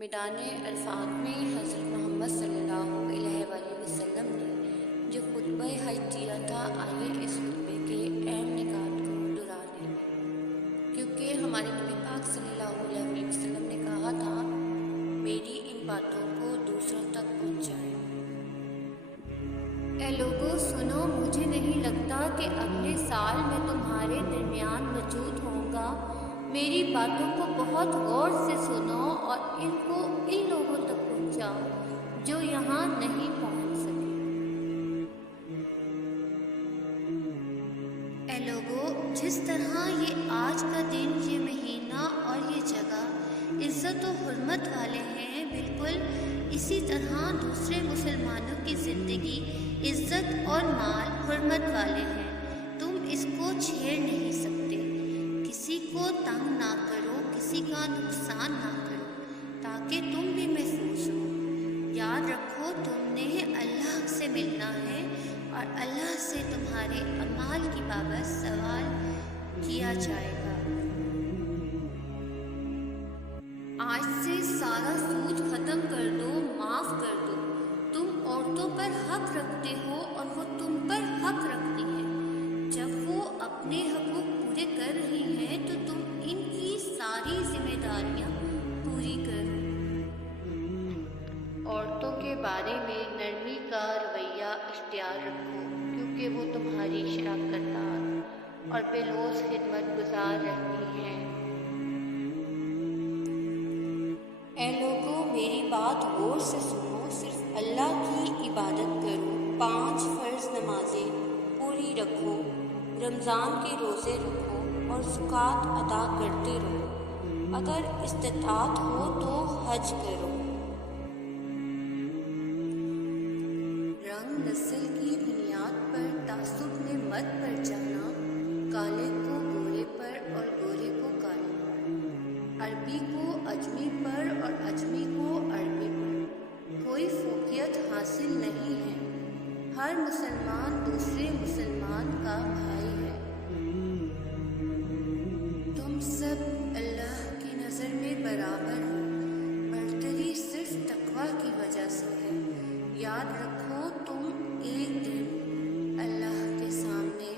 میدان عرفات میں حضرت محمد صلی اللہ علیہ وآلہ وسلم نے جو خطبہ حج دیا تھا، آئیے اس خطبے کے اہم نکات کو دہرانے، کیونکہ ہمارے نبی پاک صلی اللہ علیہ وسلم نے کہا تھا، میری ان باتوں کو دوسروں تک پہنچائیں۔ اے لوگو سنو، مجھے نہیں لگتا کہ اگلے سال میں تمہارے درمیان موجود ہوں گا۔ میری باتوں کو بہت غور سے سنو اور ان کو ان لوگوں تک پہنچاؤ جو یہاں نہیں پہنچ سکے۔ اے لوگو، جس طرح یہ آج کا دن، یہ مہینہ اور یہ جگہ عزت و حرمت والے ہیں، بالکل اسی طرح دوسرے مسلمانوں کی زندگی عزت اور مال حرمت والے ہیں۔ تم اس کو چھیڑ نہیں سکتے۔ کسی کو تنگ نہ کرو، کسی کا نقصان نہ کرو، تاکہ تم بھی محفوظ ہو۔ یاد رکھو، تم نے اللہ سے ملنا ہے اور اللہ سے تمہارے اعمال کی بابت سوال کیا جائے گا۔ آج سے سارا سود ختم کر دو، معاف کر دو۔ تم عورتوں پر حق رکھتے ہو اور وہ تم پر حق رکھتی ہیں۔ جب وہ اپنے حقوق پورے کر رہی ہیں تو تم ان کی ساری ذمہ داریاں پوری کرو۔ عورتوں کے بارے میں نرمی کا رویہ اختیار رکھو، کیونکہ وہ تمہاری شراکت دار اور بے لوث خدمت گزار رہتی ہیں۔ اے لوگو، میری بات غور سے سنو، صرف اللہ کی عبادت کرو، 5 فرض نمازیں پوری رکھو، رمضان کے روزے رکھو اور زکوٰۃ ادا کرتے رہو۔ اگر استطاعت ہو تو حج کرو۔ رنگ نسل کی بنیاد پر تعصب میں مت پڑ جانا، کالے کو گورے پر اور گورے کو کالے پر، عربی کو عجمی پر اور عجمی کو عربی پر۔ کوئی فوقیت حاصل نہیں ہے، ہر مسلمان دوسرے مسلمان کا بھائی ہے۔ تم سب اللہ کی نظر میں برابر ہو، برتری صرف تقویٰ کی وجہ سے ہے۔ یاد رکھو، تم ایک دن اللہ کے سامنے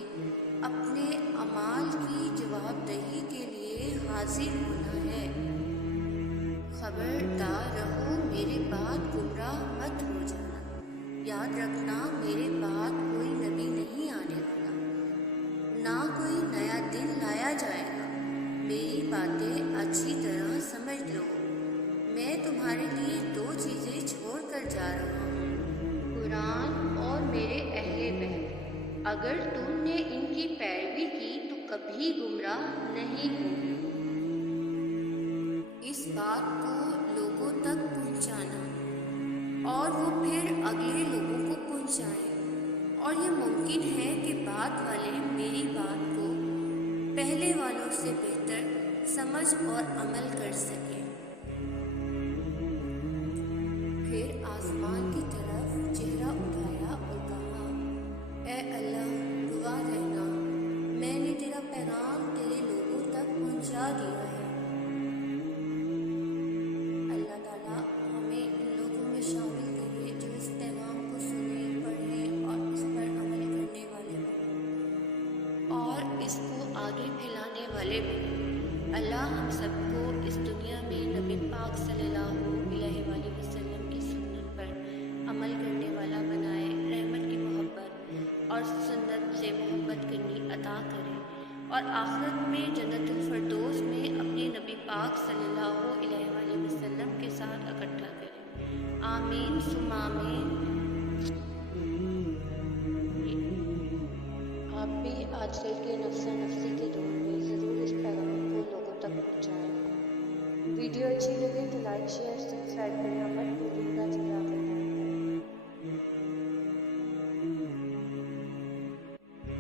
اپنے اعمال کی جواب دہی کے لیے حاضر ہونا ہے۔ خبردار رہو، میرے بعد گمراہ مت ہو جانا۔ یاد رکھنا، میرے بعد کوئی نبی نہیں آنے والا، نہ کوئی نیا دن لایا جائے گا۔ میری باتیں اچھی طرح سمجھ لو۔ میں تمہارے لیے 2 چیزیں چھوڑ کر جا رہا ہوں، قرآن اور میرے اہل بیت۔ اگر تم نے ان کی پیروی کی تو کبھی گمراہ نہیں ہوگے۔ اس بات کو لوگوں تک پہنچانا اور وہ پھر اگلے لوگوں کو پہنچائیں، اور یہ ممکن ہے کہ بعد والے میری بات کو پہلے والوں سے بہتر سمجھ اور عمل کر سکیں۔ پھر آسمان کی طرف چہرہ اٹھایا اور کہا، اے اللہ، گواہ رہنا، میں نے تیرا پیغام تیرے لوگوں تک پہنچا دیا ہے۔ اللہ تعالیٰ ہمیں ان لوگوں میں شامل کرے جو اس پیغام کو سنیں، پڑھیں اور اس پر عمل کرنے والے ہوں اور اس کو آگے پھیلانے والے بنیں۔ اللہ ہم سب کو اس دنیا میں نبی پاک صلی اللہ علیہ وآلہ وسلم کی سنت پر عمل کرنے والا بنائے، رحمت کی محبت اور سنت سے محبت کرنی عطا کرے، اور آخرت میں جنت الفردوس میں اپنے نبی پاک صلی اللہ علیہ وآلہ وسلم کے ساتھ اکٹھا کرے۔ آمین ثم آمین۔ آپ بھی آج کل کے نفسا نفسی کے دور میں ضرور اس پیغام کو لوگوں تک پہنچائیں۔ ویڈیو اچھی لگے تو لائک، شیئر